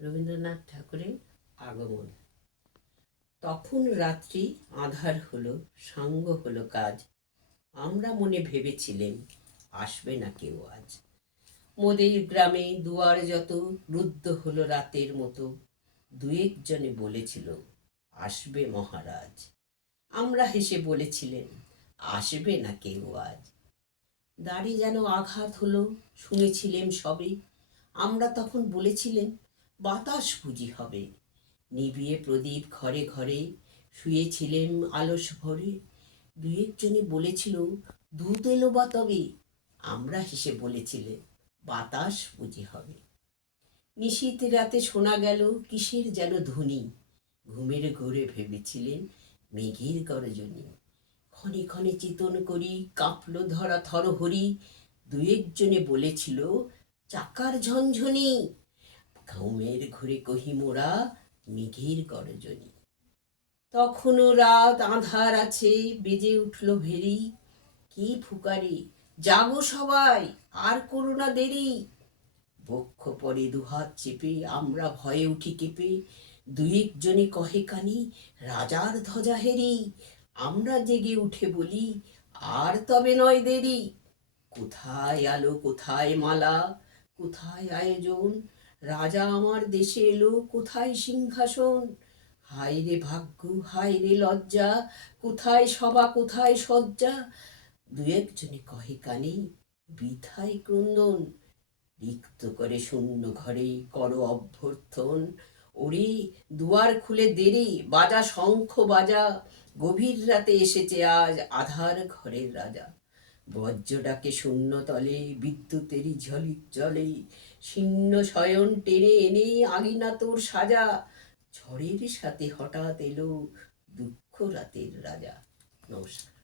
রবীন্দ্রনাথ ঠাকুরের আগমন। তখন রাত্রি আঁধার হলো, সাঙ্গ হলো কাজ, আমরা মনে ভেবেছিলেন আসবে না কেউ আজ। মোদের গ্রামে দুয়ার যত রুদ্ধ হলো রাতের মতো, দু একজনে বলেছিল আসবে মহারাজ। আমরা হেসে বলেছিলেন আসবে না কেউ আজ। দাড়ি যেন আঘাত হলো, শুনেছিলেন সবে, আমরা তখন বলেছিলেন বাতাস বুঝি হবে। নিবিয়ে প্রদীপ ঘরে ঘরে শুয়েছিলেন আলস ভরে, দু একজনে বলেছিল দুধ এলো বা তবে, আমরা হেসে বলেছিলেন বাতাস বুঝি হবে। নিশীথ রাতে শোনা গেল কিসের যেন ধ্বনি, ঘুমের ঘোরে ভেবেছিলেন মেঘের গর্জনী। ক্ষণে ক্ষণে চিতন করি কাঁপলো ধরা থরহরি, দু একজনে বলেছিল চাকার ঝনঝনি। ঘুমের ঘোরে কহি মোরা মেঘের গর্জনী। তখনও রাত আঁধার আছে, বেজে উঠল ভেরি, কি ফুকারি জাগো সবাই আর করো না দেরি। বক্ষ পরে দুহাত চেপে আমরা ভয়ে উঠি কেঁপে, দু একজনে কহে কানি রাজার ধ্বজা হেরি। আমরা জেগে উঠে বলি আর তবে নয় দেরি। কোথায় আলো কোথায় মালা, কোথায় আয়োজন, রাজা আমার দেশে এলো কোথায় সিংহাসন। হায় রে ভাগ্য হায় রে লজ্জা, কোথায় সভা কোথায় সজ্জা। দু একজনে কহে কানে বৃথায় ক্রন্দন। রিক্ত করে শূন্য ঘরে করো অভ্যর্থন। ওরে দুয়ার খুলে দেরি, বাজা শঙ্খ বাজা, গভীর রাতে এসেছে আজ আধার ঘরের রাজা। বজ্র ডাকে শূন্য তলে বিদ্যুতেরই ঝলিক জলে, শীর্ণ শয়ন টেনে এনে আগিনা তোর সাজা। ঝড়ের সাথে হঠাৎ এলো দুঃখ রাতের রাজা। নমস্কার।